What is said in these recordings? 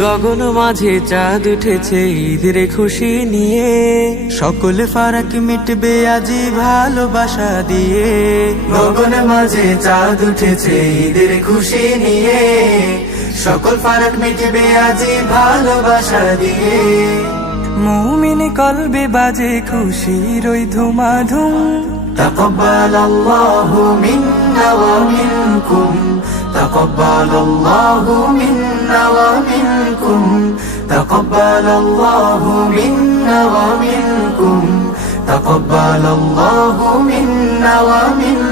গগন মাঝে চাঁদ উঠেছে, ঈদের খুশি নিয়ে। সকল ফারাক মিটবে আজি ভালোবাসা দিয়ে। গগন মাঝে চাঁদ উঠেছে, ঈদের খুশি নিয়ে। সকল ফারাক মিটবে আজি ভালোবাসা দিয়ে। মুমিন কলবে বাজে খুশির ওই ধুমাধুম تقبل الله منا ومنكم تقبل الله منا ومنكم تقبل الله منا ومنكم تقبل الله منا ومنكم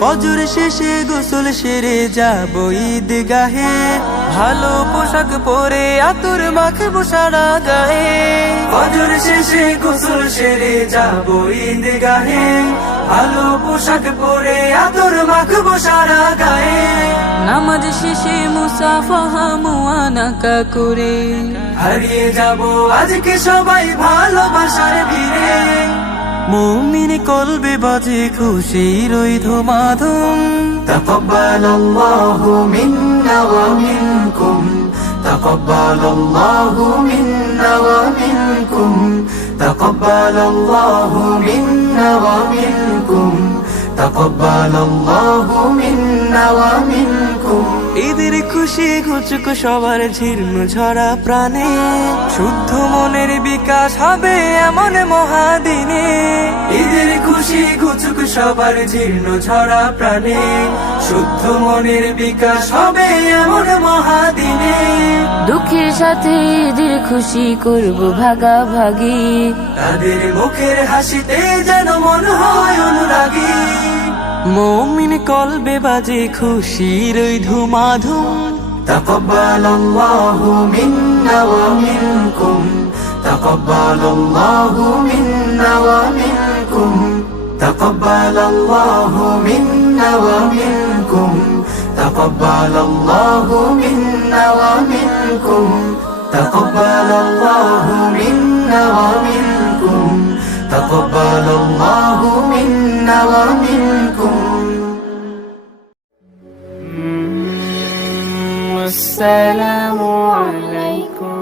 ফজর শেষে গোসল সেরে যাব ঈদ গাহে ভালো পোশাক পরে আতুর মাখবো সারা গায়ে। ফজর শেষে গোসল সেরে যাব ঈদ গাহে ভালো পোশাক পরে আতুর মাখবো সারা গায়ে। নামাজ শেষে মুসাফাহা মুআনাকা করে হারিয়ে যাব আজকে সবাই ভালোবাসার ভিড়ে। মুমিন কলবে বাজে খুশির ওই ধুমাধুম تقبل الله منا ومنكم تقبل الله منا ومنكم تقبل الله منا ومنكم تقبل الله منا ومنكم ঈদের খুশি ঘুচুক সবার ঝির্ম ঝরা প্রাণে। শুদ্ধ মনের বিকাশ হবে এমন মহাদিনে। ঈদের খুশি ঘুচুক সবার জীর্ণ ঝরা প্রাণে। শুদ্ধ মনের বিকাশ হবে এমন মহাদিনে। দুঃখের সাথে ঈদের খুশি করব ভাগাভাগি। তাদের মুখের হাসিতে যেন মন হয় মমিন কলবে বাজে খুশির ওই ধুমাধুম تقبل الله منا ومنكم تقبل الله منا ومنكم تقبل الله منا ومنكم تقبل الله منا ومنكم تقبل الله منا ومنكم تقبل الله منا ومنكم والسلام عليكم